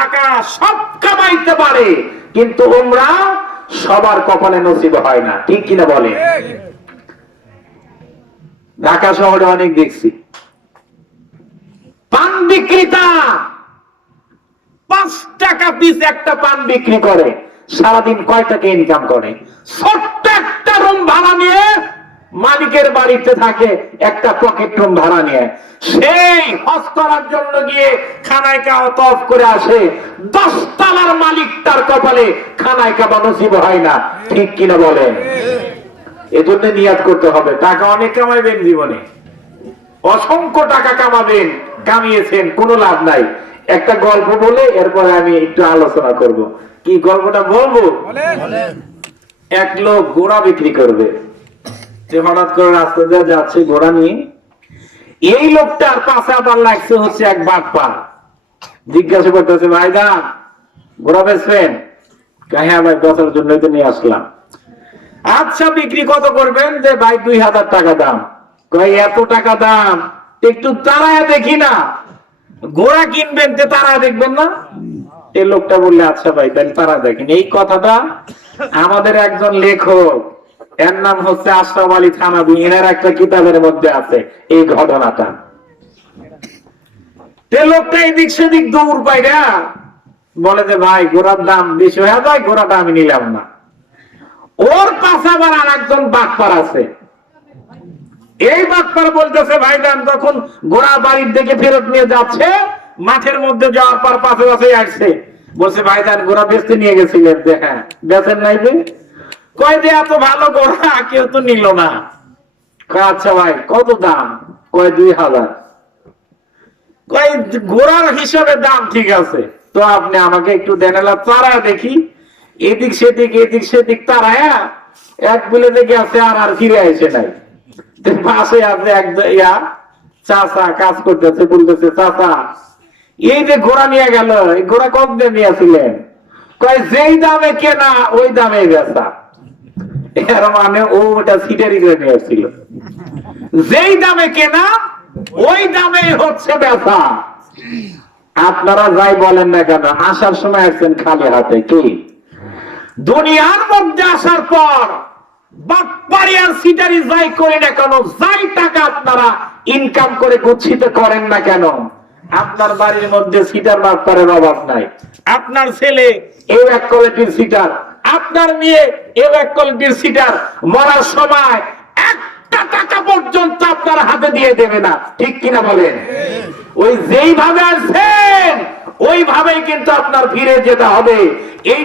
টাকা সব কামাইতে পারে, কিন্তু উমরা সবার কপালে নসিব হয় না, ঠিক কিনা বলে? ঢাকা শহরে অনেক দেখছি পান বিক্রেতা 5 টাকা পিস একটা পান বিক্রি করে, সারাদিন কয় টাকা ইনকাম করে? ছোট্ট একটা রুম ভাড়া নিয়ে মালিকের বাড়িতে থাকে, একটা পকেট রুম ভাড়া নিয়ে সেই হজ করার জন্য গিয়ে খানায় কাবা তওয়াফ করে আসে। 10 তলার মালিক তার কপালে খানায় কাবা নসিব হয় না, ঠিক কিনা বলেন? এজন্য নিয়াত করতে হবে, টাকা অনেক কামাইবেন জীবনে, অসংখ্য টাকা কামাবেন, কামিয়েছেন, কোনো লাভ নাই। একটা গল্প বলে এরপরে আমি একটু আলোচনা করব। কি গল্পটা বলবো? এক লোক ঘোড়া বিক্রি করবে, যে হঠাৎ করে রাস্তা দিয়ে যাচ্ছে ঘোড়া নিয়ে। এই লোকটার পাশে আবার লাগছে হচ্ছে এক বাটপার। জিজ্ঞাসা করতেছে, ভাইজান ঘোড়া বেচবেন? হ্যাঁ ভাই, বেচার জন্যই তো নিয়ে আসলাম। আচ্ছা বিক্রি কত করবেন? যে ভাই 2000 টাকা দাম। কয় এত টাকা দাম, একটু তাড়ায় দেখি না। ঘোড়া কিনবেন তে তাড়ায় দেখবেন না? এই লোকটা বললে আচ্ছা ভাই তাহলে তারা দেখেন। এই কথাটা আমাদের একজন লেখক, এর নাম হচ্ছে আশরাফ আলী থানভী, এনার একটা কিতাবের মধ্যে আছে এই ঘটনাটা। এই লোকটা এদিক সেদিক দৌড় পাইরা বলে যে ভাই ঘোড়ার দাম বেশি হয়ে যায়, ঘোড়াটা আমি নিলাম না। ওর পাশে আবার আর একজন বাটপার আছে। এই বাটপার বলতেছে, ভাইজান যখন ঘোড়া বাড়ির দিকে ফেরত নিয়ে যাচ্ছে, মাঠের মধ্যে যাওয়ার পর পাশে পাশে আসছে, বলছে ভাইজান ঘোড়া বেচতে নিয়ে গেছিলেন? যে হ্যাঁ। বেচেন নাই? যে কয় যে এত ভালো ঘোড়া কেউ তো নিল না। আচ্ছা ভাই কত দাম? কয় 2000। কয় ঘোড়ার হিসাবে দাম ঠিক আছে, তো আপনি আমাকে একটু দেন, তারা দেখি। এদিক সেদিক এদিক সেদিক তারায়া এক বলে দেখে আছে, আর ফিরে আসে নাই। পাশে আছে এক চাচা কাজ করতেছে, বলতেছে চাচা এই যে ঘোড়া নিয়ে গেল, এই ঘোড়া কত দিয়ে নিয়েছিলেন? কয় যেই দামে কেনা ওই দামে বেচা। এর মানে ও ওটা সিটারি করে নিয়ে আসছিল। যেই দামে কেনা ওই দামে হচ্ছে বেচা। আপনারা যাই বলেন না কেন, আসার সময় আসছেন খালি হাতে। কি দুনিয়ার মধ্যে আসার পর বাটপারি আর সিটারি যাই করি না কেন, যাই টাকা আপনারা ইনকাম করে গচ্ছিত করেন না কেন, আপনার বাড়ির মধ্যে সিটার বাটপারের অভাব নাই। আপনার ছেলে এও এক কোয়ালিটির সিটার, আপনার মেয়ে এও এক কোয়ালিটির সিটার। মরার সময় একটা টাকা পর্যন্ত আপনার হাতে দিয়ে দেবে না, ঠিক কিনা বলেন? ওই যেইভাবে আসছেন ওইভাবেই কিন্তু আপনার ফিরে যেতে হবে। এই